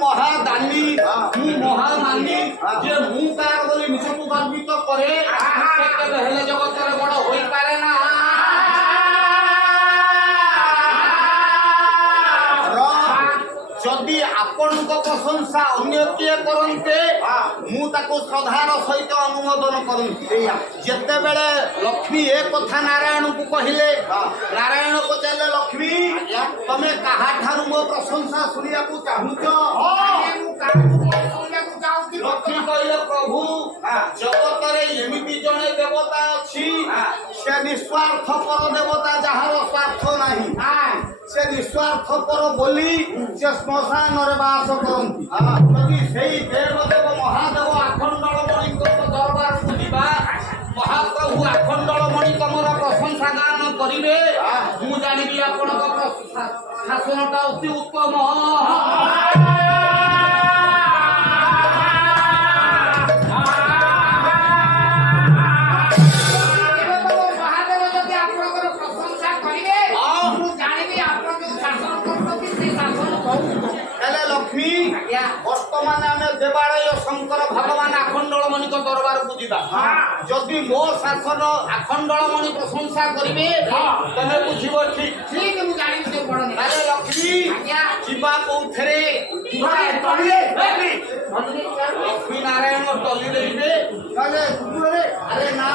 महादानी महामानी जे मु कार बोली निजको गर्वित करे से केबे हेले जगत रे बड़ होई पारे ना जदि आपनक प्रशंसा अन्य के करन्ते मु ताको श्रद्धार सहित अनुमोदन करन्ती जेते बेले लक्ष्मी ए कथा नारायण को कहिले नारायण को चले लक्ष्मी तमे कहा ठारू मो प्रशंसा सुनिया को चाहुचो लक्ष्मी कहिले प्रभु जगत रे एमिति जने देवता अछि से निस्वार्थ पर देवता जहार स्वार्थ नाही से निस्वार्थ पर बोली से श्मशान रे वास करन्ती यदि सेही देवदेव महादेव आखंडल मणि को दरबार को दिबा महाप्रभु आखंडल मणि तमरा प्रशंसा गान करिवे मु जानिबी आपनक शासनटा अति उत्तम वर्तमान आम देवालय शंकर भगवान आखंडल मणि को दरबार को जीवा जदि मो शासन आखंडल मणि प्रशंसा करिवे तमे बुझिबो ठीक ठीक मु जानि से बडनी अरे लक्ष्मी जीवा कोथरे जीवा तलिए लक्ष्मी नारायण तलि देबे अरे कुकुरे अरे ना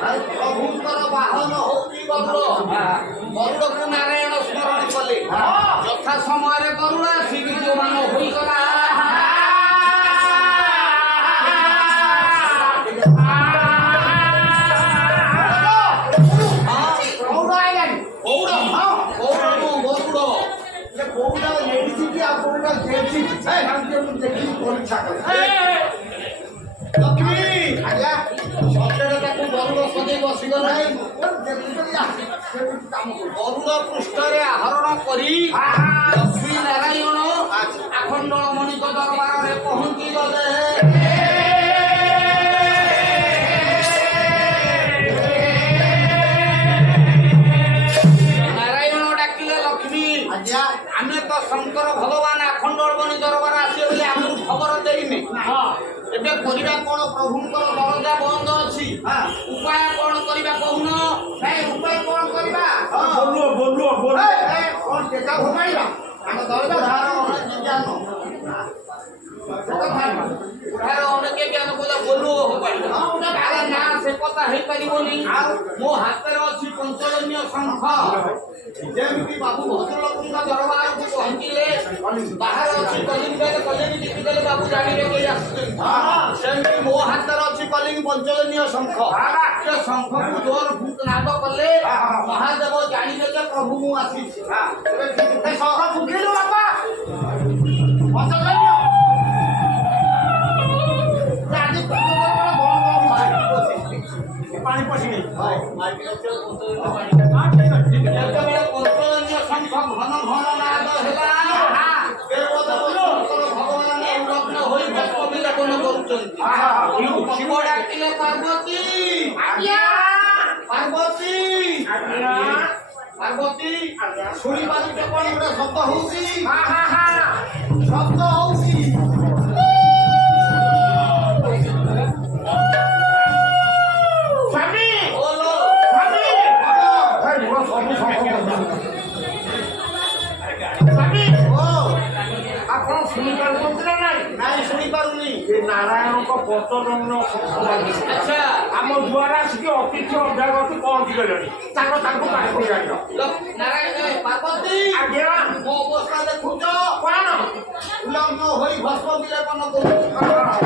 प्रभुकर वाहन होती गरुड़ को नारायण स्मरण कले यथा समय करुणा शीघ्र मान होई गला गरुड़ पृष्ठरे आहरण करी लक्ष्मी नारायण आखंडल मणि दरबार में पहुंची गले नारायण डाकिले लक्ष्मी आमे तो शंकर भगवान आखंडल मणि दरबार आसे बोले आम खबर देइने एबे करिबा कोन प्रभुंकर दरजा बंद अछि उपाय कोन करिबा कहून ए उपाय कोन करिबा बोलो कोन केका होमाइबा हम दरजा धार होने ज्ञान उधार होने के ज्ञान बोला बोलो हो पाइबा अरे ना से पता हे परिबोनी मो हाथ रे अछि पंचजन्य शंख जेमिति बाबू भद्रलोकंका दरबार को पहुंचिले बाहर अछि कलिंग बेले कलिंग टिपि देले बाबू जानिबे के आछन सेमिति मो हाथ रे अछि कलिंग पंचजन्य शंख के शंख को जोर भूत नाद करले महादेव जानिबे के प्रभु मु आछि ए शंख फुकिलो बाबा पंचजन्य पानी पसिनी माटी चल पानी जेतबे पंचजन्य शंख घन घन नाद हेला भगवान रत्न होई कपिल कोन करूछन शिव डाकिले पार्वती आज्ञा पार्वती आज्ञा पार्वती सुनी बाजू के कोन गोटे शब्द होउची शब्द होउची नारायण को पचन अच्छा आम द्वारा से अतिथि अभ्यागत पहुंची गले नारायण पार्वती आज्ञा मो अवस्था देखुच कौन उल्लंघन होई भस्म विलेपन करू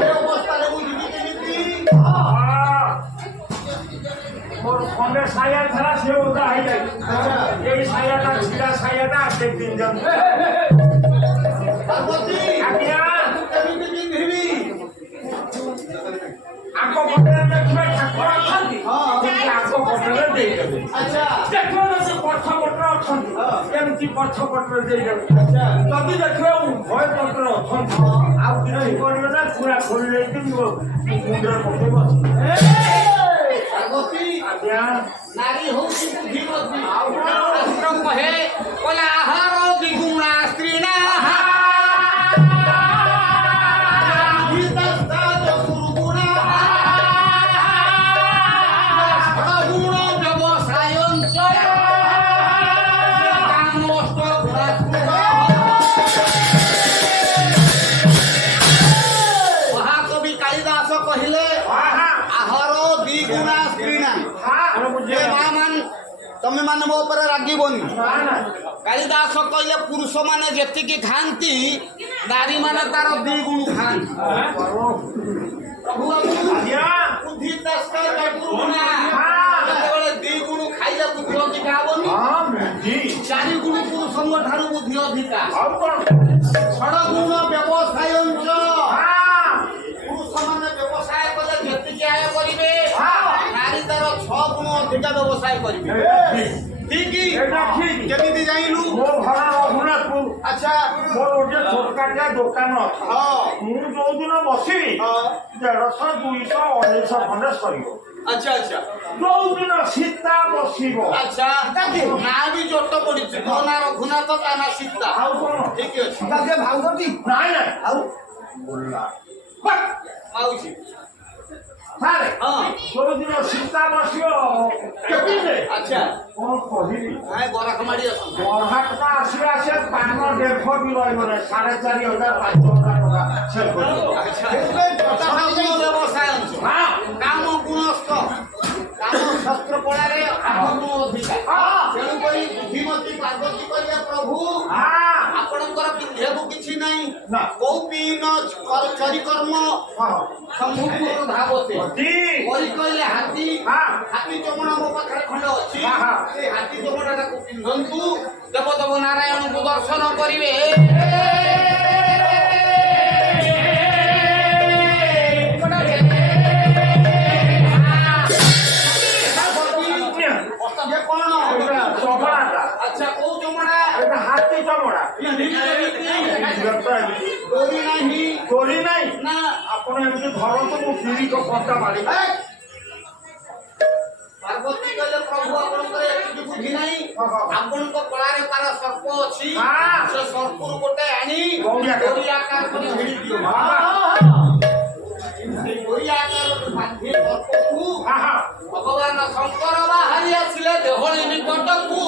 ए अवस्था रे मु जीवी केमिति मोर खंडे साया था से उदा है जाई ए सायाटा सीधा सायाटा से दिन जन पार्वती आज्ञा केमिति बिंधिबी आको ଅଛନ୍ତି ହଁ। ଏମିତି ପଛ ପଟରେ ଦେଇଦେବେ ଆଚ୍ଛା ଯଦି ଦେଖିବେ ଉଭୟ ପଟରେ ଅଛନ୍ତି ଆଉ କିଛି କରିବେ ନା ପୁରା ଖୋଲି ଦେଇକି ମୁଣ୍ଡରେ ପକେଇ ବସିବେ ପାର୍ବତୀ ଆଜ୍ଞା ନାରୀ ହଉଛି ବୁଦ୍ଧିମତୀ ଆଉ ଶାସ୍ତ୍ର କହେ କହିଲା ଆହାର ଦ୍ୱିଗୁଣା ସ୍ତ୍ରୀ ନା ମହାକବି କାଳିଦାସ କହିଲେ ଆହାର ଦ୍ୱିଗୁଣା ସ୍ତ୍ରୀ ନା ତମେ ମାନେ ମୋ ଉପରେ ରାଗିବନି କାଳିଦାସ କହିଲେ ପୁରୁଷ ମାନେ ଯେତିକି ଖାଆନ୍ତି ନାରୀ ମାନେ ତାର ଦି ଗୁଣ ଖାଆନ୍ତି ପ୍ରଭୁ ବୁଦ୍ଧି ଯେତେବେଳେ ଦି ଗୁଣ ଖାଇଲେ ବୁଦ୍ଧି ଅଧିକା ହବନି ଚାରି ଗୁଣ ପୁରୁଷଙ୍କ ଠାରୁ ବୁଦ୍ଧି ଅଧିକା ଷଡ଼ ଗୁଣ ବ୍ୟବସାୟ ପୁରୁଷ ମାନେ ବ୍ୟବସାୟ କଲେ ଯେତିକି ଆୟ କରିବେ ନାରୀ ତାର 6 ଗୁଣ ଅଧିକା ବ୍ୟବସାୟ କରିବେ ଠିକ କେମିତି ଜାଣିଲୁ ମୋ ଘର ରଘୁନାଥପୁର ଆଚ୍ଛା ମୋର ଗୋଟେ ଛୋଟକାଟିଆ ଦୋକାନ ଅଛି ହଁ ମୁଁ ଯୋଉଦିନ ବସିବି ହଁ 150 200 250 ଖଣ୍ଡେ ସରିବ ଆଚ୍ଛା ଆଚ୍ଛା ଯୋଉଦିନ ସୀତା ବସିବ ଆଚ୍ଛା ନା ବି ଜୋଟ ପଡିଛି ମୋ ନା ରଘୁନାଥ ତା ନା ସୀତା ଆଉ କଣ ଠିକ ଅଛି ଭାଉଜଟି ନାଇଁ ନାଇଁ ଆଉ ବୋଲା ମାଉସୀ ସାରେ ହଁ ଯୋଉଦିନ ସୀତା ବସିବ କେମିତି ଆଚ୍ଛା କଣ କହିବି ନାଇଁ ଗରାଖ ମାଡି ଆସନ୍ତୁ ଗରାଖଟା ଆସିବେ ଆସିବେ ପାନ ଦେଢ଼ ବି ରହିବ ନାହିଁ 4,500 5,000 ଟଙ୍କା ସେ କରିବ ଆଚ୍ଛା ବ୍ୟବସାୟ ଅଂଶ ହଁ କାମ ଗୁଣସ୍ଥ କାମ ଶସ୍ତ୍ର କଳାରେ ଆଠ ଗୁଣ ଅଧିକା ତେଣୁକରି ବୁଦ୍ଧିମତୀ ପାର୍ବତୀ କହିଲେ ପ୍ରଭୁ ଆପଣଙ୍କର ପିନ୍ଧିବାକୁ କିଛି ନାହିଁ ନା। କୋଉ ପିନ ଚରିକର୍ମ ସମ୍ମୁଖରୁ ଧାବତେ କରି କହିଲେ ହାତୀ ହାତୀ ଚମଡ଼ା ମୋ ପାଖରେ ଖଣ୍ଡେ ଅଛି ସେ ହାତୀ ଚମଡ଼ାଟାକୁ ପିନ୍ଧନ୍ତୁ ଦେବଦେବ ନାରାୟଣଙ୍କୁ ଦର୍ଶନ କରିବେ କଣ ଚମଡ଼ାଟା ଆଚ୍ଛା କୋଉ ଚମଡ଼ା এটা হাতি চমড়া ଡୋରି ନାହିଁ তোরি নাই ନା ଆପଣ ଏମିତି ଧରନ୍ତୁ ମୁଁ ପିଡ଼ିକ କଣ୍ଟା ମାରି ପାର୍ବତୀ କହିଲେ ପ୍ରଭୁ ଆପଣଙ୍କର ଏତିକି ବୁଦ୍ଧି ନାହିଁ ଆପଣଙ୍କ କଳାରେ ତାର ସର୍ପ ଅଛି ସେ ସର୍ପରୁ ଗୋଟେ ଆଣି ଡୋରି ଆକାର କରି ଭିଡ଼ି ଦିଅ ସେଇ ଡୋରି ଆକାରରେ ବାନ୍ଧି ସର୍ପକୁ ଭଗବାନ ଶଙ୍କର ବାହାରି ଆସିଲେ ଦେହଳି ନିକଟକୁ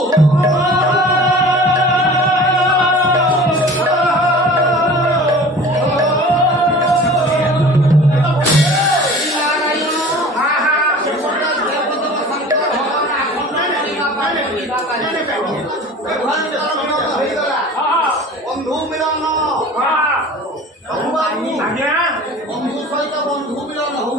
ବନ୍ଧୁ ମିଳନ ଆଜ୍ଞା ବନ୍ଧୁ ସହିତ ବନ୍ଧୁ ମିଳନ ହଉ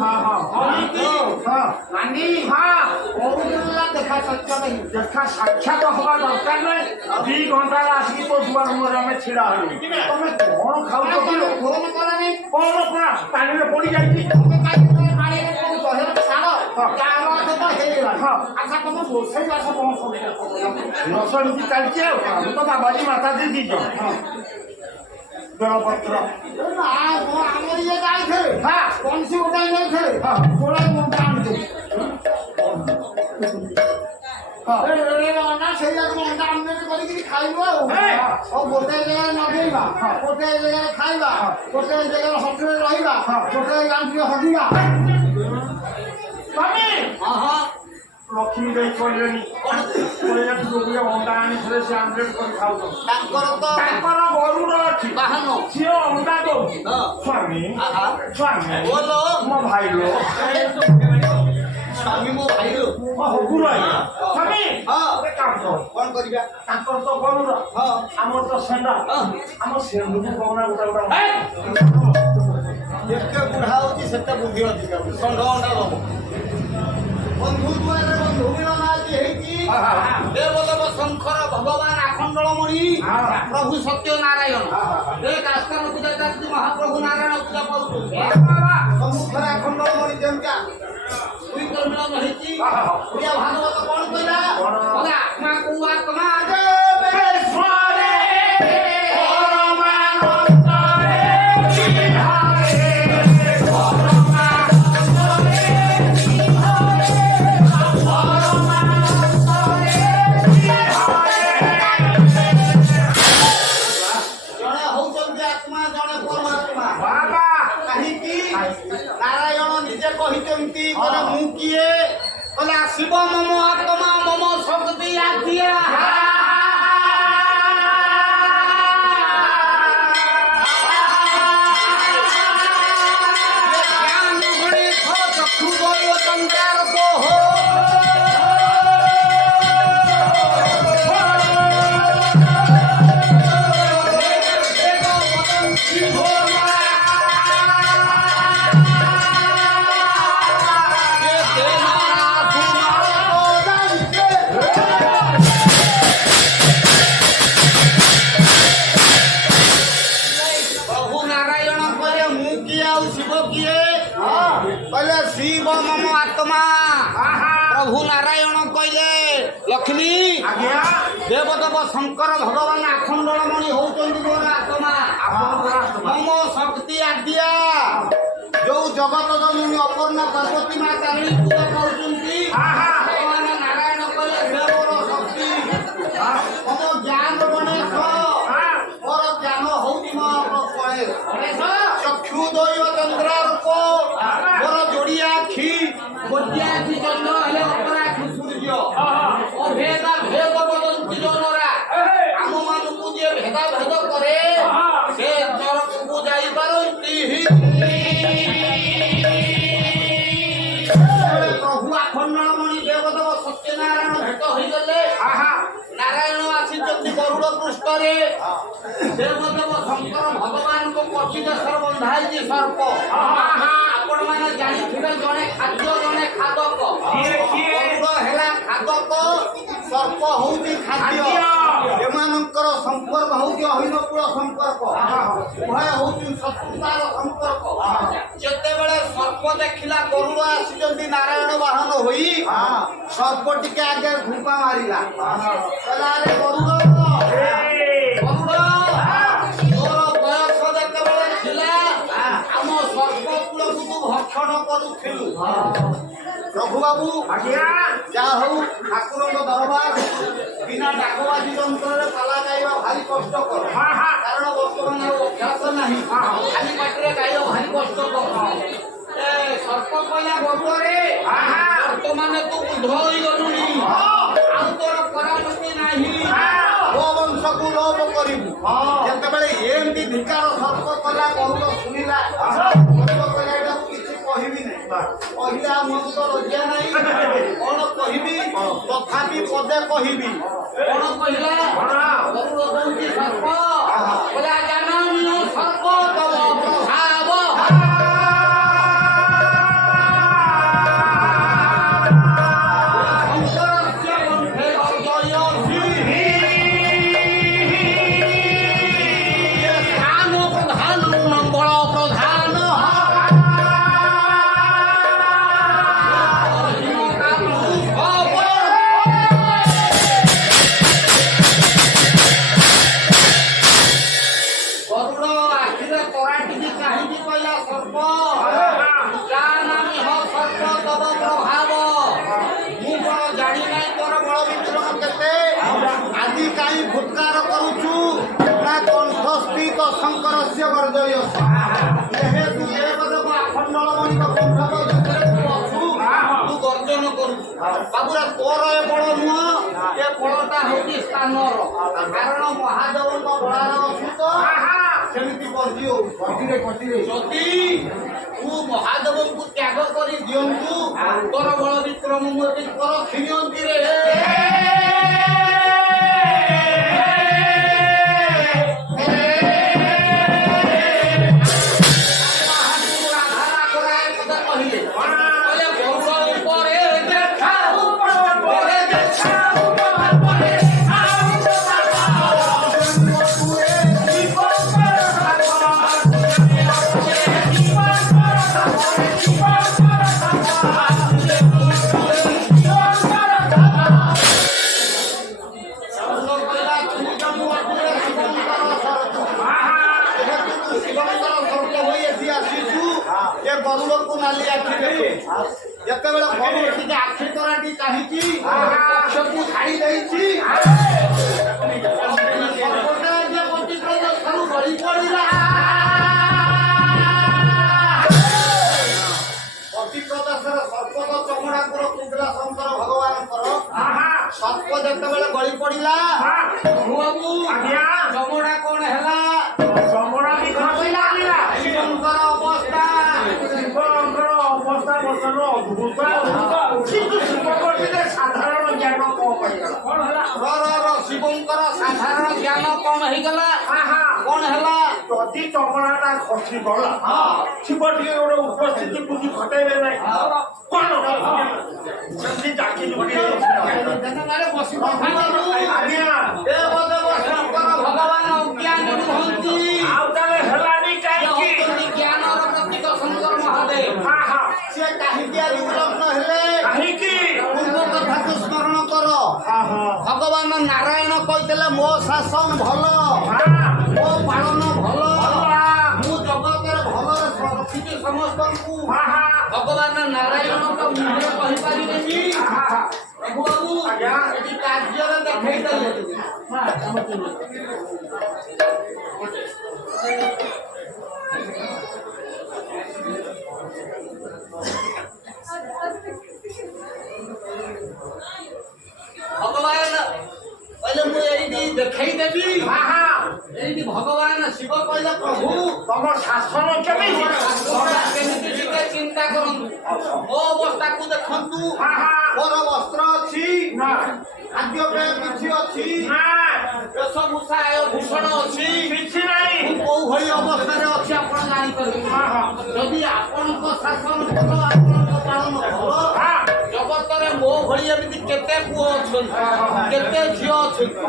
ଦେଖା ସାକ୍ଷାତ ହବା ଦରକାର ନାହିଁ 2 ଘଣ୍ଟାରେ ଆସିକି ତୋ ଦୁଆର ମୁହଁରେ ଆମେ ଛିଡ଼ା ହେଲୁ ତମେ କଣ ଖାଉଛ କିଲୋ ଫୋନ କରନି କଣ କଣ ପାଣିରେ ପଡ଼ି ଯାଇଛି ରସ ଏମିତି ଚାଲିଛି ଆଉ ଆମେ ତ ବାବାଜୀ ମାତା ଦେଇ ଦେଇଛ ବେଳପତ୍ର ଆମର ଇଏ ଯାଇଥିଲେ କୌଣସି ଗୋଟେ ଯାଇଥିଲେ ସେଇଟାକୁ ଅଣ୍ଡା ଆମଲେଟ କରିକି ଖାଇବୁ ଆଉ ଗୋଟେ ଜାଗାରେ ନଗେଇବା ଗୋଟେ ଜାଗାରେ ଖାଇବା ଗୋଟେ ଜାଗାରେ ହୋଟେଲରେ ରହିବା ଗୋଟେ ଗାଁରେ ହଜିବା ଲକ୍ଷ୍ମୀ ଦେଇ କହିଲେନି ଯୋଗୁଏ ଅଣ୍ଡା ଆଣିଥିଲେ ସେ ଆମଲେଟ କରି ଖାଉଛନ୍ତି ତାଙ୍କର ଗରୁଡ଼ ଅଛି ବାହନ ସିଏ ଅଣ୍ଡା ଦଉଛି ସ୍ୱାମୀ ସ୍ୱାମୀ ମୋ ଭାଇ ଲୋ ସ୍ୱାମୀ ମୋ ଭାଇ ହଗୁର ଆଜ୍ଞା ସ୍ୱାମୀ ଗୋଟେ କାମ କର କଣ କରିବା ତାଙ୍କର ତ ଗରୁଡ଼ ଆମର ତ ସେଣ୍ଡା ଆମ ସେଣ୍ଡୁକୁ କହୁନା ଗୋଟେ ଯେତେ ବୁଢା ହଉଛି ସେତେ ବୁଦ୍ଧି ଅଧିକା ଷଣ୍ଢ ଅଣ୍ଡା ଦବ ବନ୍ଧୁ ଦୁଆରେ ବନ୍ଧୁ ମିଳନ ଆଜି ହେଇଛି ଦେବଦେବ ଶଙ୍କର ଭଗବାନ ଆଖଣ୍ଡଳମଣି ପ୍ରଭୁ ସତ୍ୟ ନାରାୟଣ ଏକ ଆସ୍ଥାନ ପୂଜା ଚାଲିଛି ମହାପ୍ରଭୁ ନାରାୟଣ ପୂଜା ପାଉଛନ୍ତି ସମ୍ମୁଖରେ ଆଖଣ୍ଡଳମଣି ଯେମିତିଆ ଦୁଇଙ୍କର ମିଳନ ହେଇଛି ଓଡ଼ିଆ ଭାଗବତ କଣ କହିଲା ଆତ୍ମା କୁ ଆତ୍ମା କହିଛନ୍ତି କହିଲେ ମୁଁ କିଏ କହିଲା ଶିବ ମମ ଆତ୍ମା ମମ ଶକ୍ତି ଆଦିଆ କହିଲେ ଶିବ ମମ ଆତ୍ମା ପ୍ରଭୁ ନାରାୟଣ କହିଲେ ଲକ୍ଷ୍ମୀ ଦେବଦେବ ଶଙ୍କର ଭଗବାନ ଆଖଣ୍ଡଳମଣି ହଉଛନ୍ତି ମୋର ଆତ୍ମା ମମ ଶକ୍ତି ଆଦ୍ୟା ଯୋଉ ଜଗତ ଜନନୀ ଅପର୍ଣ୍ଣା ପାର୍ବତୀ ମା ତାରିଣୀ ପୂଜା କରୁଛନ୍ତି ଭଗବାନ ନାରାୟଣ କହିଲେ ସେ ମୋର ଶକ୍ତି ମମ ଜ୍ଞାନ ଗଣେଶ ମୋର ଜ୍ଞାନ ହଉଛି ଗଣେଶ ଚକ୍ଷୁ ଦୈବ ଚନ୍ଦ୍ରାରୂପ ମୋର ଯୋଡ଼ିଆ ଆଖି ଗୋଟିଏ ଆଖି ଚନ୍ଦ୍ର ହେଲେ ଅପର ଆଖି ସୂର୍ଯ୍ୟ ଅଭେଦ ଭେଦ ବଦନ୍ତି ଜନରା ଆମମାନଙ୍କୁ ଯିଏ ଭେଦାଭେଦ କରେ ସେ ନରକକୁ ଯାଇପାରନ୍ତି ପ୍ରଭୁ ଆଖଣ୍ଡଳମଣି ଦେବଦେବ ସତ୍ୟନାରାୟଣ ଭେଟ ହୋଇଗଲେ ନାରାୟଣ ଆସିଛନ୍ତି ଗରୁଡ଼ ପୃଷ୍ଠରେ ଦେବଦେବ ଶଙ୍କର ଭଗବାନଙ୍କ କଟି ଦେଶର ବନ୍ଧା ହେଇଛି ସର୍ପ ଆପଣମାନେ ଜାଣିଥିବେ ଜଣେ ଖାଦ୍ୟ ଜଣେ ଖାଦକ ଗରୁଡ଼ ହେଲା ଖାଦକ ସର୍ପ ହଉଛି ଖାଦ୍ୟ ଏମାନଙ୍କର ସମ୍ପର୍କ ହଉଛି ଅହିନକୁଳ ସମ୍ପର୍କ ଉଭୟ ହଉଛି ଶତ୍ରୁତାର ସମ୍ପର୍କ ଯେତେବେଳେ ସର୍ପ ଦେଖିଲା ଗରୁଡ଼ ଆସିଛନ୍ତି ନାରାୟଣ ବାହନ ହୋଇ ସର୍ପ ଟିକେ ଆଗେ ଘୁପା ମାରିଲା କହିଲା ଆରେ ଗରୁଡ଼ ତୋର ବୟସ ଯେତେବେଳେ ଥିଲା ଆମ ସର୍ପ କୂଳକୁ ତୁ ଭକ୍ଷଣ କରୁଥିଲୁ ପ୍ରଭୁ ବାବୁ ଯାହା ହଉ ଠାକୁରଙ୍କ ଦରବାର ବିନା ଡାକବାଜି ଯନ୍ତ୍ରରେ ପାଲା ଗାଇବା ଭାରି କଷ୍ଟକର କାରଣ ବର୍ତ୍ତମାନ ଆଉ ଅଭ୍ୟାସ ନାହିଁ ଖାଲି ପାଟିରେ ଗାଇବା ଭାରି କଷ୍ଟକର ସର୍ପ କହିଲା ଗରୁଡ଼ରେ ବର୍ତ୍ତମାନ ତୁ ବୁଧ ହୋଇଗଲୁଣି ଆଉ ତୋର ପରାମର୍ଶ ନାହିଁ ମୋ ବଂଶକୁ ଲୋପ କରିବୁ ଯେତେବେଳେ ଏମିତି ଧିକାର ସର୍ପ କଲା ଗରୁଡ଼ ଶୁଣିଲା କହିଲା ଏଟାକୁ କିଛି କହିବି ନାହିଁ କହିଲେ ଆଉ ମୋର ତ ଲଜ୍ଜା ନାହିଁ କଣ କହିବି ତଥାପି ପଦେ କହିବି କଣ କହିଲା ଗରୁଡ଼ କହୁଛି ସର୍ପ କହିଲା ଜାନନୀ ସର୍ପ ତବ ପ୍ରଭାବ ଫୁତ୍କାର କରୁଛୁ ନା କଣ୍ଠସ୍ଥିତ ଶଙ୍କରସ୍ୟ ବର୍ଜୟ ଯେହେତୁ ଦେବଦେବ ଆଖଣ୍ଡଳମଣିଙ୍କ କଣ୍ଠ ଭିତରେ ତୁ ଅଛୁ ତୁ ଗର୍ଜନ କରୁଛୁ ବାବୁରା ତୋର ଏ ବଳ ନୁହଁ ଏ ବଳଟା ହଉଛି ସ୍ଥାନର କାରଣ ମହାଦେବଙ୍କ ବଳାର ଅଛୁ ତ ସେମିତି ବର୍ଜି ହଉ ଯଦି ତୁ ମହାଦେବଙ୍କୁ ତ୍ୟାଗ କରି ଦିଅନ୍ତୁ ତୋର ବଳ ବିକ୍ରମ ମୋଦି କର କ୍ଷିଣନ୍ତିରେ ଗରୁଡ଼କୁ ନାଲି ଆଖି ଦେଖେ ଯେତେବେଳେ ଗରୁଡ଼ ଟିକେ ଆଖି ତରାଟି ଚାହିଁଛି ପକ୍ଷକୁ ଛାଡ଼ି ଦେଇଛି ଗଳି ପଡ଼ିଲା ପତିପ୍ରତ ଦେଶରେ ସର୍ପର ଚମଡ଼ାକୁ ରଖୁଥିଲା ଶଙ୍କର ଭଗବାନଙ୍କର ଆହା ସର୍ପ ଯେତେବେଳେ ଗଳି ପଡ଼ିଲା ବାବୁ ଆଜ୍ଞା ଚମଡ଼ା କଣ ହେଲା ଚମଡ଼ା ବି ଖସି ଲାଗିଲା ଶିବଙ୍କର ଅବସ୍ଥା ଶିବଙ୍କର ଅବସ୍ଥା ବର୍ତ୍ତମାନ ଅଦ୍ଭୁତ କିନ୍ତୁ ଶିବଙ୍କର ଟିକେ ସାଧାରଣ ଜ୍ଞାନ କଣ ପାଇଗଲା କଣ ହେଲା ଶିବଙ୍କର ସାଧାରଣ ଜ୍ଞାନ କଣ ହେଇଗଲା ଆହା କଣ ହେଲା ଯଦି ଚମଡ଼ାଟା ଖସି ଗଲା ଶିବ ଟିକେ ଗୋଟେ ଉପସ୍ଥିତି ବୁଝି ଘଟେଇବେ ନାହିଁ କଣ ସେମିତି ଡାକିଲି ବସି ଆଜ୍ଞା ଦେବଦେବ ଶଙ୍କର ଭଗବାନ ଅଜ୍ଞାନ ରୁହନ୍ତି ଆଉ ତାହେଲେ ହେଲାନି କାହିଁକି ହଉଛନ୍ତି ଜ୍ଞାନର ପ୍ରତୀକ ଶଙ୍କର ମହାଦେବ ଆହା ସେ କାହିଁକି ଆଜି ବିଲଗ୍ନ ହେଲେ କାହିଁକି ପୂର୍ବ କଥାକୁ ସ୍ମରଣ କର ଆହା ଭଗବାନ ନାରାୟଣ କହିଥିଲେ ମୋ ଶାସନ ଭଲ ମୋ ପାଳନ ଭଲ ମୁଁ ଜଗତରେ ଭଲରେ ରଖିଛି ସମସ୍ତଙ୍କୁ ଭଗବାନ ନାରାୟଣଙ୍କ ମୁହଁରେ କହିପାରିବେନି ପ୍ରଭୁ ବାବୁ ଏଠି କାର୍ଯ୍ୟରେ ଦେଖେଇଦେଲେ ଭଗବାନ କହିଲେ ମୁଁ ଏଇଠି ଦେଖେଇଦେବି ଏଇଠି ଭଗବାନ ଶିବ କହିଲେ ପ୍ରଭୁ ତମ ଶାସନ କେମିତି କେମିତି ଟିକେ ଚିନ୍ତା କରନ୍ତୁ ମୋ ଅବସ୍ଥାକୁ ଦେଖନ୍ତୁ ମୋର ବସ୍ତ୍ର ଅଛି ଖାଦ୍ୟପେୟ କିଛି ଅଛି ବେଶଭୂଷା ଭୂଷଣ ଅଛି କିଛି ନାହିଁ ମୁଁ କୋଉ ଭଳି ଅବସ୍ଥାରେ ଅଛି ଆପଣ ଜାଣିପାରିବେ ଯଦି ଆପଣଙ୍କ ଶାସନ ଭଲ ଆପଣଙ୍କ ପାଳନ ଭଲ ଜଗତରେ ମୋ ଭଳି ଏମିତି କେତେ ପୁଅ ଅଛନ୍ତି କେତେ ଝିଅ ଅଛନ୍ତି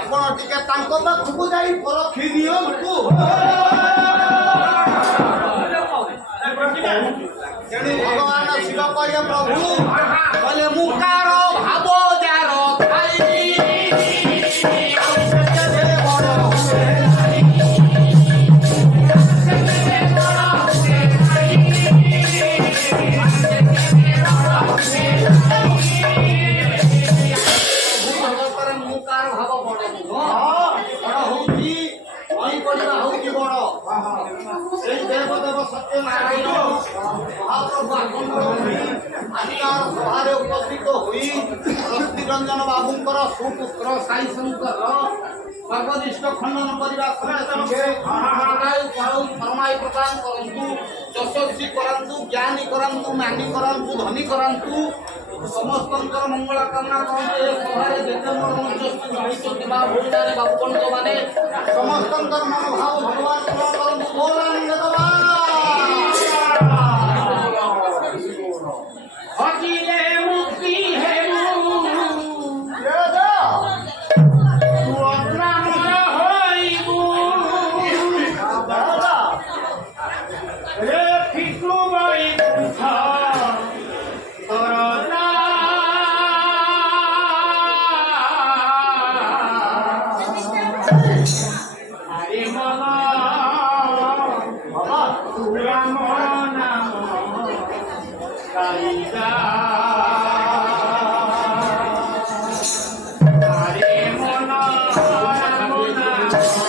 ଆପଣ ଟିକେ ତାଙ୍କ ପାଖକୁ ଯାଇ ପରଖି ଦିଅନ୍ତୁ ଭଗବାନ ଶିବ କହିଲେ ପ୍ରଭୁ କହିଲେ ମୁଁ କାର ଭାବ ଯାର ଥାଇ ସଭାରେ ଉପସ୍ଥିତ ହୋଇ ରଞ୍ଜନ ବାବୁଙ୍କର ସୁପୁତ୍ର ସାଇ ଶଙ୍କର ସର୍ବନିଷ୍ଠ ଖଣ୍ଡନ କରିବା ଫରମାଇ ପ୍ରଦାନ କରନ୍ତୁ ଯଶସ୍ୱୀ କରନ୍ତୁ ଜ୍ଞାନୀ କରନ୍ତୁ ମାନୀ କରନ୍ତୁ ଧନୀ କରନ୍ତୁ ସମସ୍ତଙ୍କର ମଙ୍ଗଳ କାମନା କରନ୍ତୁ ଏ ସଭାରେ ଯେତେ ମୋର ମଞ୍ଚସ୍ଥ ରହିଛନ୍ତି ବା ଭୋଜିଦାରେ ବାବୁକଣ୍ଡ ମାନେ ସମସ୍ତଙ୍କର ମନୋଭାବ ଭଗବାନ ପୂରଣ କରନ୍ତୁ ଭୋଲାନନ୍ଦ ଦେବା ହଜିଲେ ମୁକ୍ତି ହେବୁ रे फिटू बाई हरे मना राम नाम गाइदा हरे मना राम नाम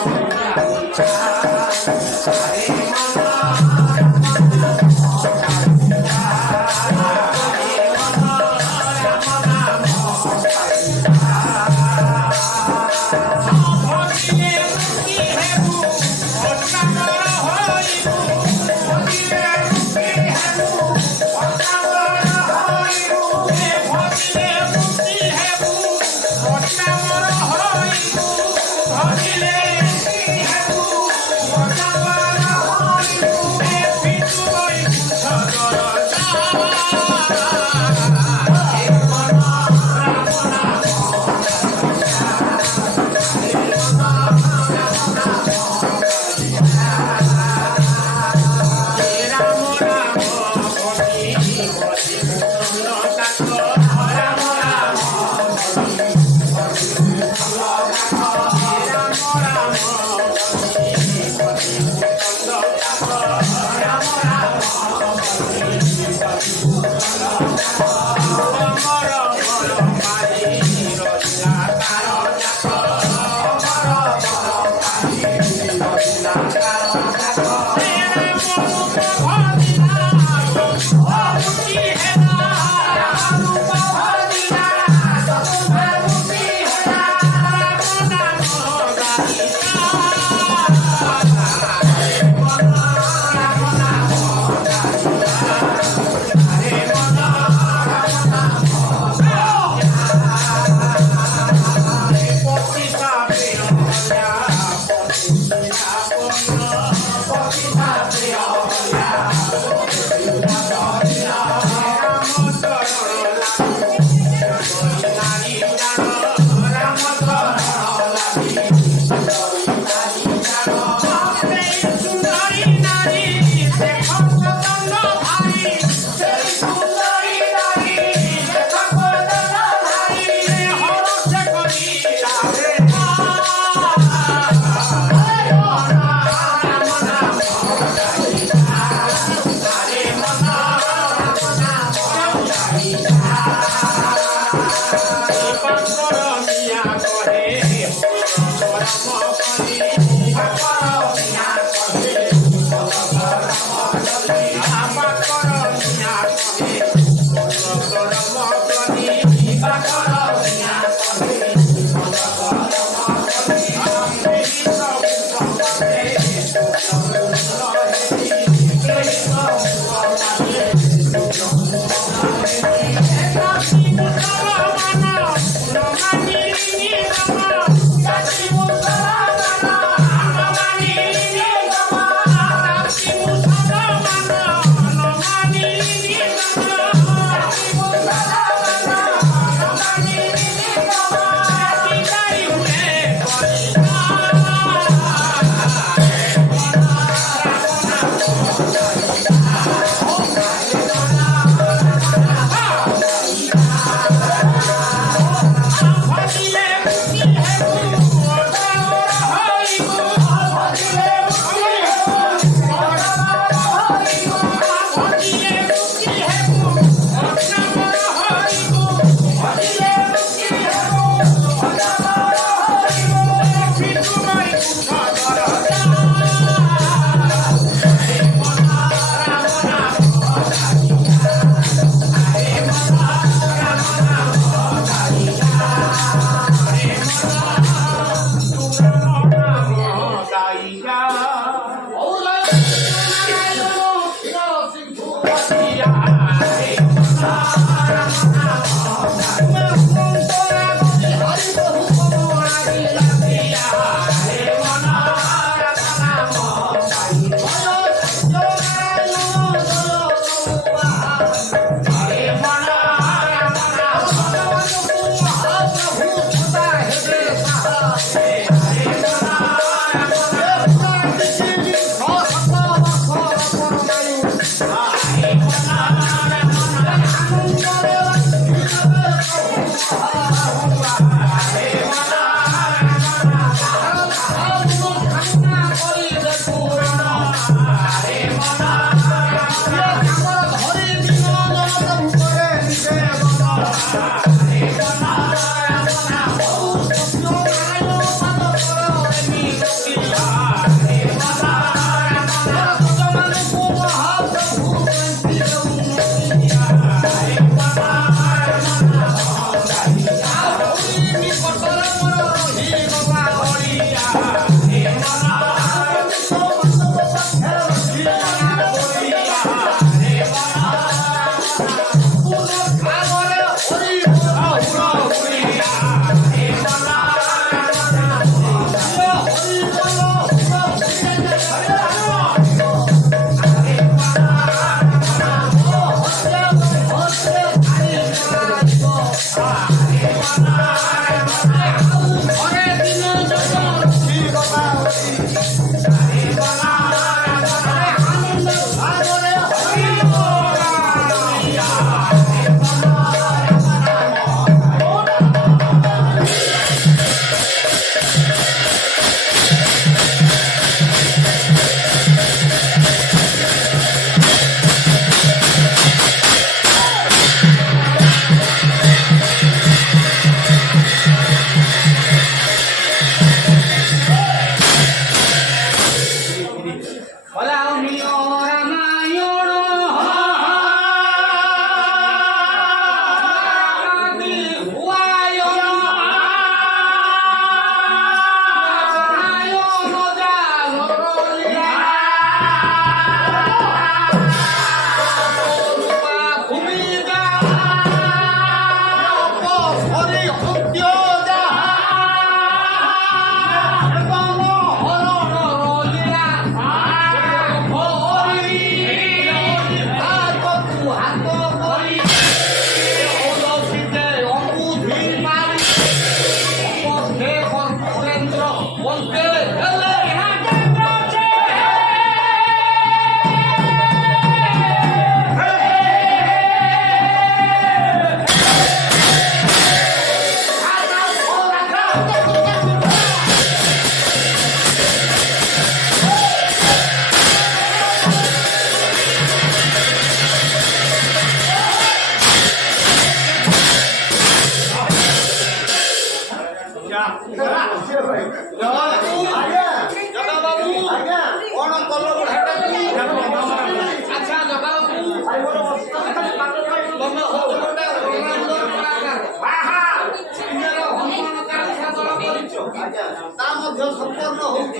সম্পন্ন হচ্ছে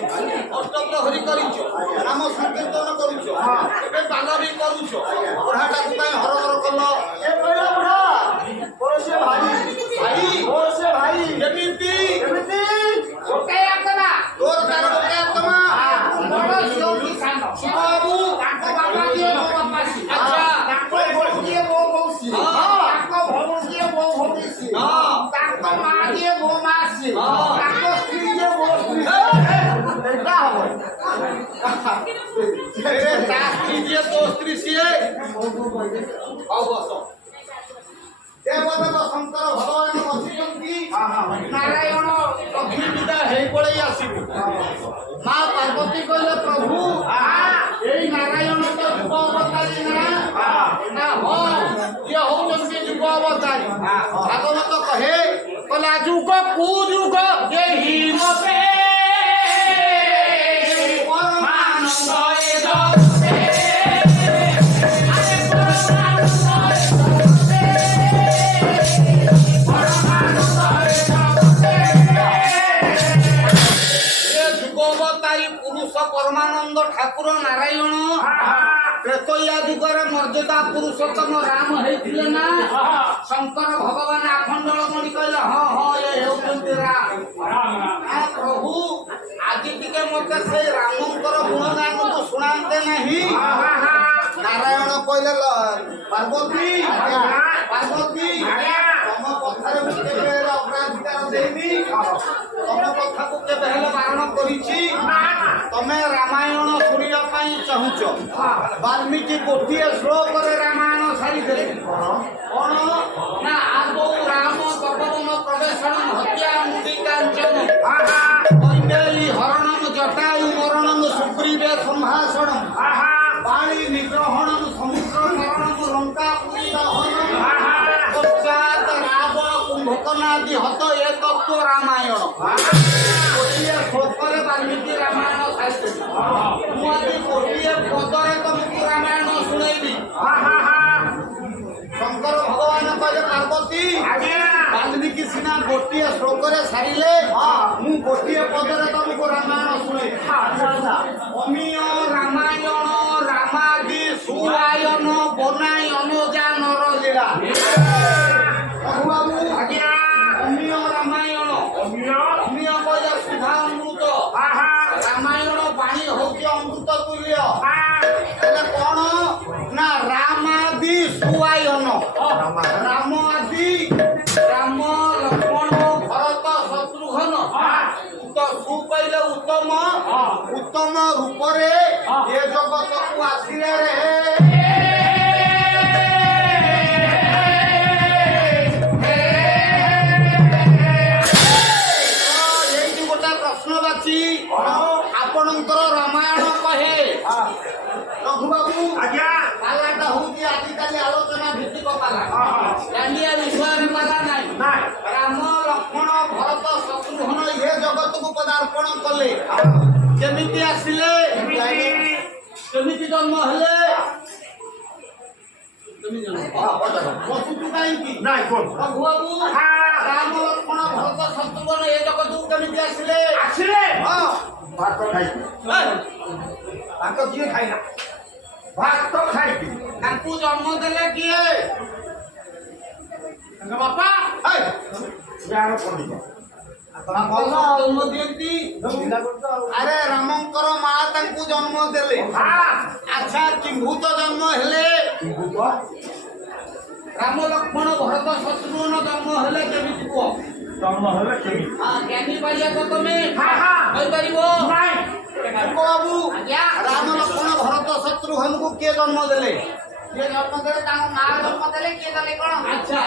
অষ্টপ্রহরী করছ নাম সংকীর্তন করছ ଏବେ ପାନ ବି କରୁଛ ବୁଢ଼ାଟାକୁ କାଇଁ ହର ହର କଲ ଏ କହିଲା ବୁଢ଼ା ମୋର ସେ ଭାଇ ଭାଇ ମୋର ସେ ଭାଇ କେମିତି କେମିତି ଗୋଟେ ଆତ୍ମା ତୋର ତାର ଗୋଟେ ଆତ୍ମା ବଡ଼ ଶିଉଠି ସାନ ବାବୁ ତାଙ୍କ ବାପା କିଏ ମୋ ବାପା ସିଏ ଆଚ୍ଛା ତାଙ୍କ ବୋଉ କିଏ ମୋ ବୋଉ ସିଏ ତାଙ୍କ ଭଉଣୀ କିଏ ମୋ ଭଉଣୀ ସିଏ ତାଙ୍କ ମା କିଏ ମୋ ମା ସିଏ ତାଙ୍କ ସ୍ତ୍ରୀ କିଏ ମୋ ସ୍ତ୍ରୀ ଏଇଟା ହବ ତା ସ୍ତ୍ରୀ କିଏ ତୋ ସ୍ତ୍ରୀ ସିଏ ହଉ ବସ ଦେବଦେବ ଶଙ୍କର ଭଗବାନ ବସିଛନ୍ତି ନାରାୟଣ ଅଗ୍ନିବିଦା ହେଇ ପଳେଇ ଆସିବୁ ମା ପାର୍ବତୀ କହିଲେ ପ୍ରଭୁ ଏଇ ନାରାୟଣ ତ ଯୁଗ ଅବତାରୀ ନା ହଁ ଇଏ ହଉଛନ୍ତି ଯୁଗ ଅବତାରୀ ଭାଗବତ କହେ କହିଲା ଯୁଗ କୁ ଯୁଗ ଏହି ମତେ ପରମାନନ୍ଦ ଏ ଜଗତେ পুরুষ পরমানন্দ ঠাকুর নারায়ণ ত্রেতয়া যুগরে মর্যাদা পুরুষোত্তম রাম হয়েছিল না শঙ্কর ভগবান আখণ্ডলমণি কহিলে হ্যাঁ হ্যাঁ এ হেউଛନ୍ତି রাম প্রভু আজি টিকে মতে সেই রামঙ্কর গুণগান শুଣାন্তে নাহি নারায়ণ কহিলে পার্বতী পার্বতী তম কথারে ମୁଁ କେବେ ହେଲେ ଅଗ୍ରାଧିକାର ଦେଇନି ତମ କଥାକୁ କେବେ ହେଲେ ବାରଣ କରିଛି ତମେ ରାମାୟଣ ଶୁଣିବା ପାଇଁ ଚାହୁଁଛ ବାଲ୍ମୀକି ଗୋଟିଏ ଶ୍ଲୋକରେ ରାମାୟଣ ସାରିଦେଲେ ଶୋକନାଦି ହତ ଏ ତତ୍ତ୍ୱ ରାମାୟଣ ଗୋଟିଏ ଶୋକରେ ବାଲ୍ମୀକି ରାମାୟଣ ସାରିଛନ୍ତି। ମୁଁ ଆଜି ଗୋଟିଏ ପଦରେ ତମକୁ ରାମାୟଣ ଶୁଣେଇବି। ଶଙ୍କର ଭଗବାନ କହିଲେ ପାର୍ବତୀ ବାଲ୍ମୀକି ସିନା ଗୋଟିଏ ଶ୍ଲୋକରେ ସାରିଲେ ମୁଁ ଗୋଟିଏ ପଦରେ ତମକୁ ରାମାୟଣ ଶୁଣେଇବି। ଅମିୟ ରାମାୟଣ ରାମାଦି ସୁଆୟନ ବନାଇ ଅନୁଜା ନର ଲୀଳା। ବାବୁ ଆଜ୍ଞା ଅମିୟ ରାମାୟଣ ଅମିୟ କହିଲେ ସୁଧା ଅମୃତ ରାମାୟଣ ବାଣୀ ହଉଛି ଅମୃତ ତୁଲ୍ୟ। ହେଲେ କଣ ନା ରାମାଦି ସୁଆୟନ ରାମ ଆଦି ରାମ ଲକ୍ଷ୍ମଣ ଭରତ ଶତ୍ରୁଘ୍ନ ତ ସୁ କହିଲେ ଉତ୍ତମ ଉତ୍ତମ ରୂପରେ ଏ ଜଗତକୁ ଆସିଲେ ରେ। ଏଇଠି ଗୋଟେ ପ୍ରଶ୍ନବାଚୀ ଆପଣଙ୍କର ରାମାୟଣ କହେ ରଘୁବାବୁ ଆଜ୍ଞା ପାଲାଟା ହଉଛି ଆଜିକାଲି ଆଲୋଚନା ଭିତ୍ତିକ ପାଲା। ଦାଣ୍ଡିଆ ବିଷୟରେ ପାଲା ନାହିଁ। ରାମ ଲକ୍ଷ୍ମଣ ଭରତ ଶତ୍ରୁଘ୍ନ ଏ ଜଗତକୁ ପଦାର୍ପଣ କଲେ। କେମିତି ଆସିଲେ କେମିତି ଜନ୍ମ ହେଲେ ବସୁଛୁ କାହିଁକି ରଘୁବାବୁ ରାମ ଲକ୍ଷ୍ମଣ ଭରତ ଶତ୍ରୁଘ୍ନ ଏ ଜଗତକୁ କେମିତି ଆସିଲେ? ହଁ ଭାତ ଖାଇକି ଭାତ କିଏ ଖାଇଲା? ଭାତ ଖାଇକି ତାଙ୍କୁ ଜନ୍ମ ଦେଲେ କିଏ? ତାଙ୍କ ବାପା ୟାର ପଡ଼ିବ ଭଲ ଜନ୍ମ ଦିଅନ୍ତି। ଆରେ ରାମଙ୍କର ମା ତାଙ୍କୁ ଜନ୍ମ ଦେଲେ। ଆଚ୍ଛା କିମ୍ଭୂତ ଜନ୍ମ ହେଲେ? ରାମ ଲକ୍ଷ୍ମଣ ଭରତ ଶତ୍ରୁଘ୍ନ ଜନ୍ମ ହେଲେ କେମିତି କୁହ? ଜନ୍ମ ହେଲେ କେମିତି? ଜ୍ଞାନୀ ପାଇଲେ ତ ତମେ କହିପାରିବ? ବାବୁ ରାମ ଲକ୍ଷ୍ମଣ ଭରତ ଶତ୍ରୁଘ୍ନକୁ କିଏ ଜନ୍ମ ଦେଲେ? କିଏ ଜନ୍ମ ଦେଲେ? ତାଙ୍କ ମା ଜନ୍ମ ଦେଲେ। କିଏ ଦେଲେ କଣ? ଆଚ୍ଛା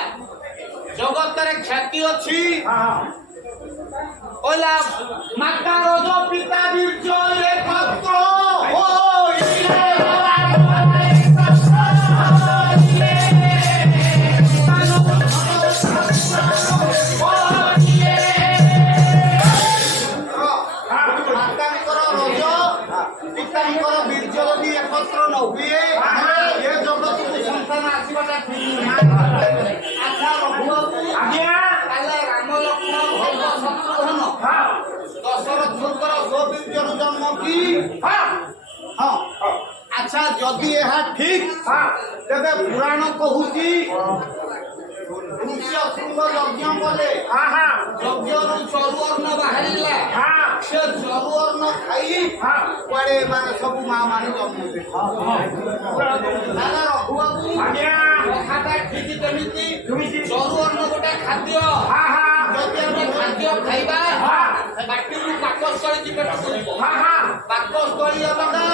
ଜଗତରେ ଖ୍ୟାତି ଅଛି କହିଲା ମାତା ରଜ ପିତା ବୀର୍ଯ୍ୟ ଏକତ୍ର ହୋଇଲେ। ମାତାଙ୍କର ରଜ ପିତାଙ୍କର ବୀର୍ଯ୍ୟ ଯଦି ଏକତ୍ର ନ ହୁଏ ଏ ଜଗତକୁ ସନ୍ତାନ ଆସିବାଟା ଠିକ ନୁହେଁ। ଆଚ୍ଛା ରଘୁବାବୁ ତାହେଲେ ରାମ ଲକ୍ଷ୍ମଣ ଭରତ ଶତ୍ରୁଘ୍ନ ଦଶରଥଙ୍କର ସ୍ୱବୀର୍ଯ୍ୟରୁ ଜନ୍ମ କି? ହଁ। ଆଚ୍ଛା ଯଦି ଏହା ଠିକ ତେବେ ପୁରାଣ କହୁଛି ଋଷି ଅଶୃଙ୍ଗ ଯଜ୍ଞ କଲେ ଯଜ୍ଞରୁ ଚରୁଅର୍ଣ୍ଣ ବାହାରିଲା। ସେ ଚରୁଅର୍ଣ୍ଣ ଖାଇ କୁଆଡେ ମାନେ ସବୁ ମା ମାନେ ଜନ୍ମ ଦେଲେ। ରଘୁବାବୁ କଥାଟା ଠିକ କେମିତି? ଚରୁଅର୍ଣ୍ଣ ଗୋଟେ ଖାଦ୍ୟ। ଯଦି ଆମେ ଖାଦ୍ୟ ଖାଇବା ବାଟିରୁ ପାକସ୍ଥଳୀ ଯିବେ ପାକସ୍ଥଳୀ ଅଲଗା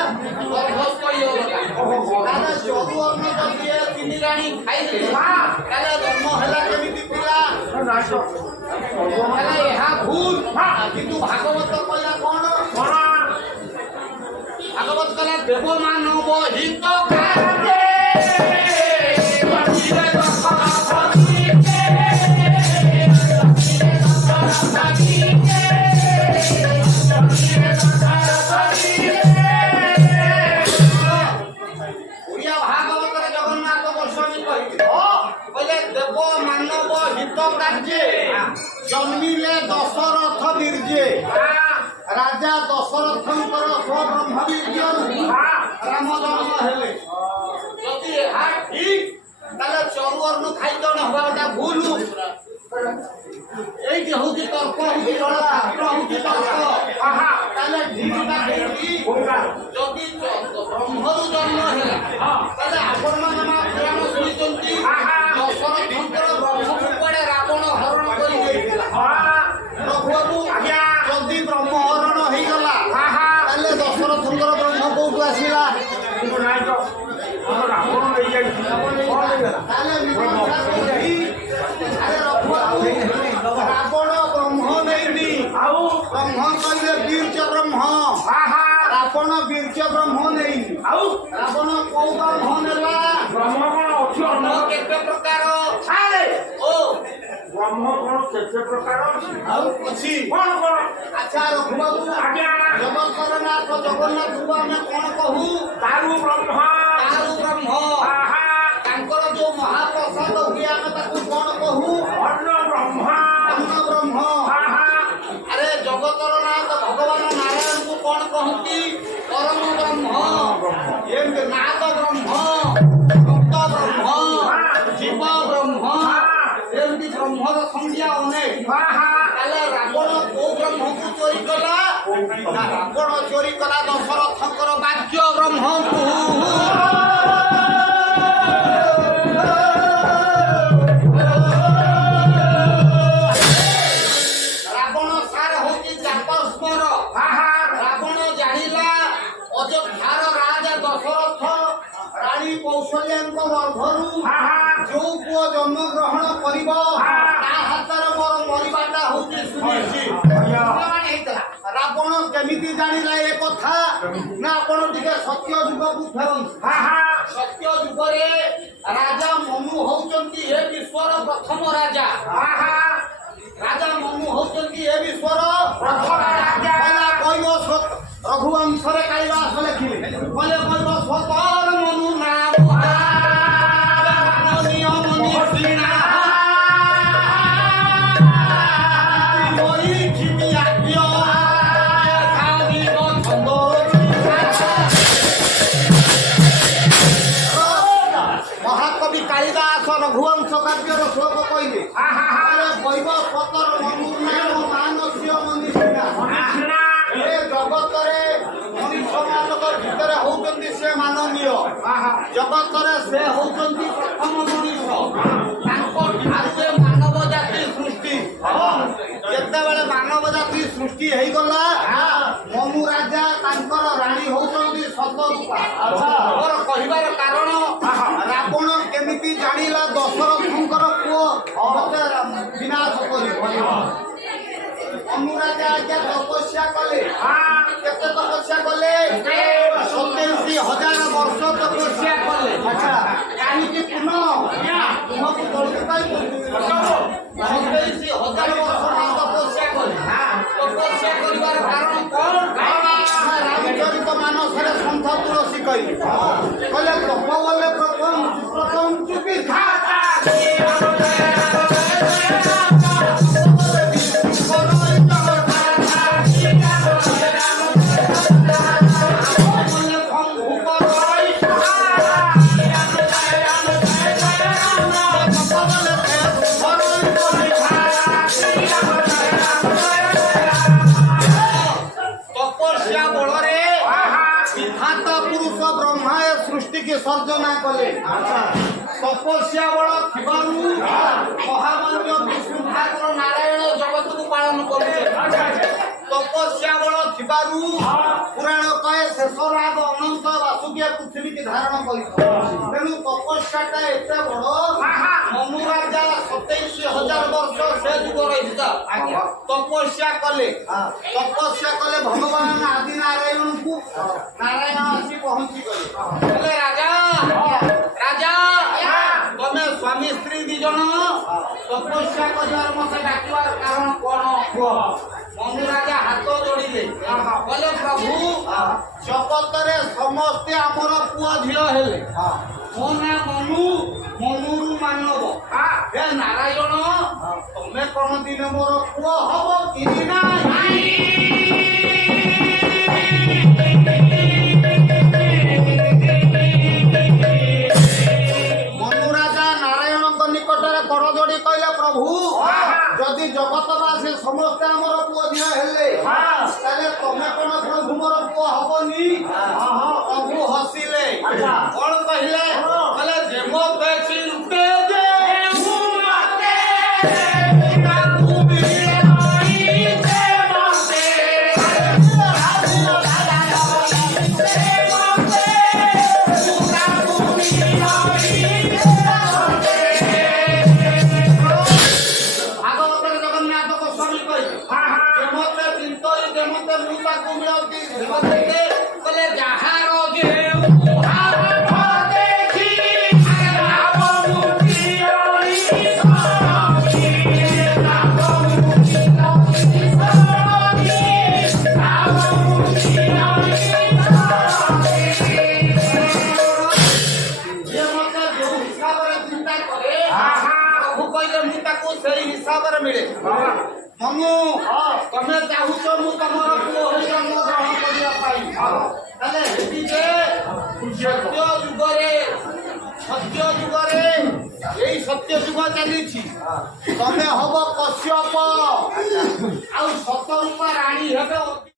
ଗର୍ଭସ୍ଥଳୀ ଅଲଗା। ତାହେଲେ ଚରୁଅର୍ଣ୍ଣ ଯଦି ଏ ତିନି ରାଣୀ ଖାଇଲେ ତାହେଲେ ଜନ୍ମ ହେଲା କେମିତି ପିଲା? ହେଲେ ଏହା ଭୁଲ। କିନ୍ତୁ ଭାଗବତ କହିଲା କଣ? ଭାଗବତ କହିଲା ଦେବ ମାନବ ହିତ ଓଡ଼ିଆ ଭାଗବତରେ ଜଗନ୍ନାଥ ଗୋସ୍ୱାମୀ କହିଲେ ଦେବ ମାନବ ହିତ କାର୍ଯ୍ୟ ଜନ୍ମିଲେ ଦଶରଥ ବୀର୍ଯ୍ୟ। ରାଜା ଦଶରଥଙ୍କର ସ୍ୱବ୍ରହ୍ମ ବୀର୍ଯ୍ୟରୁ ରାମ ଜନ୍ମ ହେଲେ। ଯଦି ଏହା ଠିକ ତାହେଲେ ଚରୁଅର୍ଣ୍ଣ ଖାଇତ ନ ହବାଟା ଭୁଲ। এইটি হচ্ছে তর্ক, হচ্ছে শাস্ত্র, হচ্ছে তর্ক। তাহলে ঠিকটা কেউটি যদি ব্রহ্মরু জন্ম হেলা তাহলে আপনার মা পুরাণ শুনিଛନ୍ତି দশরথଙ୍କର ବ୍ରହ୍ମକୁ କୁଆଡ଼େ ରାବଣ ହରଣ କରି ଦେଇଥିଲା। ପ୍ରଭୁ ଯଦି ବ୍ରହ୍ମ ହରଣ ହେଇଗଲା ତାହେଲେ ଦଶରଥଙ୍କର ବ୍ରହ୍ମ କୋଉଠୁ ଆସିଲା? ରାବଣ ବ୍ରହ୍ମ ନେଇନି। ବ୍ରହ୍ମ କହିଲେ ବୀର୍ଯ୍ୟ ବ୍ରହ୍ମ। ରାବଣ ବୀର୍ଯ୍ୟ ବ୍ରହ୍ମ ନେଇନି। ରାବଣ କୋଉ ବ୍ରହ୍ମ ନେଲା? ବ୍ରହ୍ମ କେତେ ପ୍ରକାର? ଓ ବ୍ରହ୍ମ କଣ କେତେ ପ୍ରକାର ଅଛି? ଆଉ ଅଛି କଣ କଣ? ଆଚ୍ଛା ରଘୁବାବୁ ଆଜ୍ଞା ଜଗତର ନାଥ ଜଗନ୍ନାଥଙ୍କୁ ଆମେ କଣ କହୁ? ଦାରୁ ବ୍ରହ୍ମ ଦାରୁ ବ୍ରହ୍ମ। ଆହା ତାଙ୍କର ଯୋଉ ମହାପ୍ରସାଦ ହୁଏ ଆମେ ତାକୁ କଣ କହୁ? ଅନ୍ନ ବ୍ରହ୍ମ ଅନ୍ନ ବ୍ରହ୍ମ। ଆହା ଆରେ ଜଗତର ନାଥ ଭଗବାନ ନାରାୟଣଙ୍କୁ କଣ କହନ୍ତି? ପରମ ବ୍ରହ୍ମ। ଏମିତି ନାଦ ବ୍ରହ୍ମ, ମୁକ୍ତ ବ୍ରହ୍ମ, ଜୀବ ବ୍ରହ୍ମ, ଏମିତି ବ୍ରହ୍ମର ସଂଜ୍ଞା ଅନେକ। ଆହା ତାହେଲେ ରାବଣ କୋଉ ବ୍ରହ୍ମକୁ ଚୋରି କଲା? ନା ରାବଣ ଚୋରି କଲା ଦଶରଥଙ୍କର ବାକ୍ୟ ବ୍ରହ୍ମକୁ। ରାବଣ ସାର ହଉଛି ଚାପସ୍ମର। ଆହା ରାବଣ ଜାଣିଲା ଅଯୋଧ୍ୟାର ରାଜା ଦଶରଥ ରାଣୀ କୌଶଲ୍ୟାଙ୍କ ଗର୍ଭରୁ ଆହା ଯୋଉ ପୁଅ ଜନ୍ମଗ୍ରହଣ କରିବ ତା ହାତରେ ମୋର ମରିବାଟା ହଉଛି ସୁନିଶ୍ଚିତ। ଆଜ୍ଞା ରାବଣ କେମିତି ଜାଣିଲା ଏ କଥା? ନା ଆପଣ ଟିକେ ସତ୍ୟ ଯୁଗକୁ ଫେରନ୍ତୁ। ଆହା ସତ୍ୟ ଯୁଗରେ ରାଜା ମନୁ ହଉଛନ୍ତି ଏ ବିଶ୍ୱର ପ୍ରଥମ ରାଜା। ଆହା ରାଜା ମନୁ ହଉଛନ୍ତି ଏ ବିଶ୍ୱର ପ୍ରଥମ ରାଜା। କହିବ ରଘୁବଂଶରେ କାଳିଦାସ ଲେଖିଲେ କହିଲେ କହିବ ସ୍ୱତର ମନୁ ନାମ ମାନନୀୟ ମନୀଷିଣା କ୍ଷିତି ଆଜ୍ଞ ଛନ୍ଦ ମହାକବି କାଳିଦାସ ରଘୁବଂଶ କାବ୍ୟର ଶ୍ଲୋକ କହିଲେ ବୈବ ସ୍ୱତର ମନୁ ନାମ ମାନସୀୟ ମନୀଷିଣା। ଏ ଜଗତରେ ମଣିଷମାନଙ୍କ ଭିତରେ ହଉଛନ୍ତି ସେ ମାନନୀୟ। ଜଗତରେ ସେ ହଉଛନ୍ତି ପ୍ରଥମ ମଣିଷ। ତାଙ୍କ ଠାରୁ ମାନବ ଜାତି ସୃଷ୍ଟି। ଯେତେବେଳେ ମାନବ ଜାତି ସୃଷ୍ଟି ହେଇଗଲା ମନୁ ରାଜା ତାଙ୍କର ରାଣୀ ହଉଛନ୍ତି ଶତରୂପା। ମୋର କହିବାର କାରଣ ରାବଣ କେମିତି ଜାଣିଲା ଦଶରଥଙ୍କର ପୁଅ ମତେ ବିନାଶ କରିବ? ଅନୁରାଜା ଆଜ୍ଞା ତପସ୍ୟା କଲେ। କେତେ ତପସ୍ୟା କଲେ? 27,000 ବର୍ଷ ତପସ୍ୟା କଲେ। କାହିଁକି ପୁନଃ ତୁମକୁ ତଳକୁ ପାଇବୁ? 27,000 ବର୍ଷ ପାଇଁ ତପସ୍ୟା କଲେ। ତପସ୍ୟା କରିବାର କାରଣ କଣ? ରାମଚରିତ ମାନସରେ ସନ୍ଥ ତୁଳସୀ କହିଲେ ତପ ବଲେ ପ୍ରଥମ ଚୁପି তপস্যা বଳରେ বিধাতা পুরুষ ব্রহ্মা এ সৃষ্টিকে সর্জনা কলে। তপস্যা বଳ ଥିବାରୁ ମହାମାନ୍ୟ ବିଷ୍ଣୁ ଠାକୁର ନାରାୟଣ ଜଗତକୁ ପାଳନ କରୁଛନ୍ତି। ତପସ୍ୟା ବଳ ଥିବାରୁ ପୁରାଣ କହେ ଶେଷ ରାଗ ଅନନ୍ତ ବାସୁକିଆ ପୃଥିବୀକି ଧାରଣ କରିଥିଲେ। ତେଣୁ ତପସ୍ୟାଟା ଏତେ ବଡ଼ ମନୁ ରାଜା 27,000 ବର୍ଷ ସେ ଯୁଗର ତପସ୍ୟା କଲେ। ତପସ୍ୟା କଲେ ଭଗବାନ ଆଦି ନାରାୟଣଙ୍କୁ। ନାରାୟଣ ଆସି ପହଞ୍ଚି ଗଲେ କହିଲେ ରାଜା ରାଜା ତମେ ସ୍ୱାମୀ ସ୍ତ୍ରୀ ଦି ଜଣ ତପସ୍ୟା କରିବାର ମତେ ଡାକିବାର କାରଣ କଣ? ମନୁ ରାଜା ହାତ ଯୋଡ଼ିଲେ କହିଲେ ପ୍ରଭୁ ଜଗତରେ ସମସ୍ତେ ଆମର ପୁଅ ଝିଅ ହେଲେ। ମୋ ନା ମନୁ, ମନୁରୁ ମାନବ। ହେ ନାରାୟଣ ତମେ କଣ ଦିନେ ମୋର ପୁଅ ହବ କି ନାହିଁ? ମନୁ ରାଜା ନାରାୟଣଙ୍କ ନିକଟରେ କରଯୋଡ଼ି କହିଲେ ପ୍ରଭୁ ଯଦି ଜଗତବାସୀ ସମସ୍ତେ ଆମର ପୁଅ ଝିଅ ହେଲେ ତାହେଲେ ତମେ କଣ ପ୍ରଭୁ ମୋର ପୁଅ ହବନି? ପ୍ରଭୁ ହସିଲେ। କଣ କହିଲେ? କହିଲେ ଯେମୋ ବେଶୀ ରୂପେ ଯେ ଭାଗବତରେ ଜଗନ୍ନାଥ ଗୋସ୍ୱାମୀ କହିଲେ ଯେମତେ ଚିନ୍ତଇ ଯେମତେ ମୁଁ ତାକୁ ମିଳନ୍ତି କହିଲେ ଯାହାର ଯେଉଁ ଦେଖି ମନୁ ତମେ ଚାହୁଁଛ ମୁଁ ତମର ପୁଅ ହୋଇ ଜନ୍ମ ଗ୍ରହଣ କରିବା ପାଇଁ ତାହେଲେ ହେବି ଯେ ସତ୍ୟ ଯୁଗରେ ଏଇ ସତ୍ୟ ଯୁଗ ଚାଲିଛି ତମେ ହବ କଶ୍ୟପ ଆଉ ସତରୂପା ରାଣୀ ହେବେ